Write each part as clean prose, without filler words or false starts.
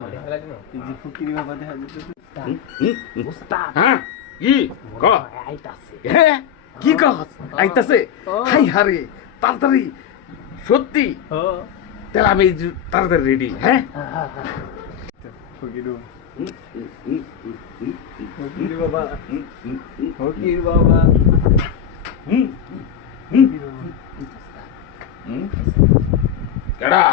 ফকির বাবা দেখা যেত কি কস আইতাছে? হাই হারে তাড়াতাড়ি সত্যি তাহলে আমি তাড়াতাড়ি রেডি। হ্যাঁ ফকির ফকির বাবা ফকির বাবা কেডা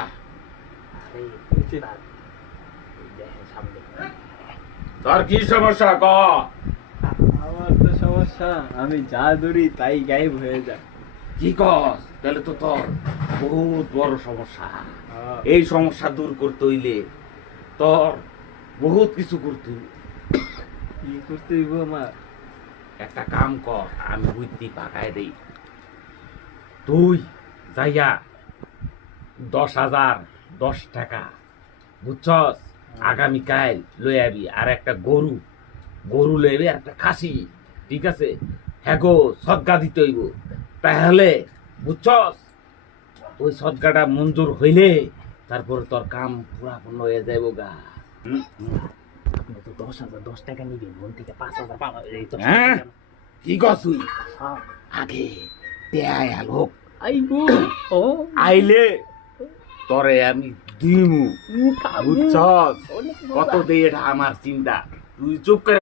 তোর কি সমস্যা ক? আমার তো সমস্যা, আমি যা ধরি তাই গায়েব হয়ে যায়। কি কস? তাহলে তো তোর বহুত বড় সমস্যা। এই সমস্যা দূর করতে হইলে তোর বহুত কিছু করতে হইবে। কি করতে হইব আমার? একটা কাম কর, আমি বুদ্ধি পাকায় দেই। তুই যাইয়া 10,000 10 টাকা বুঝছস আগামীকাল লই আবি, আর একটা গরু লই আবি, আর একটা খাসি। ঠিক আছে? হ্যাঁ গো, সদগা দিতে হইব। তাহলে বুঝছস ওই সদগাটা মঞ্জুর হইলে তারপরে তোর কাম পুরাপূর্ণ হয়ে যাইব গা। আপনি তো 10,000 10 টাকা নিবেন, মন থেকে 5,000 পাওয়া এই তো। হ্যাঁ কি কসুই আগে দেয় আলোক আইবো ও আইলে তরে আমি দিমু। বুঝছস কত দেয় এটা আমার চিন্তা। তুই চুপ করে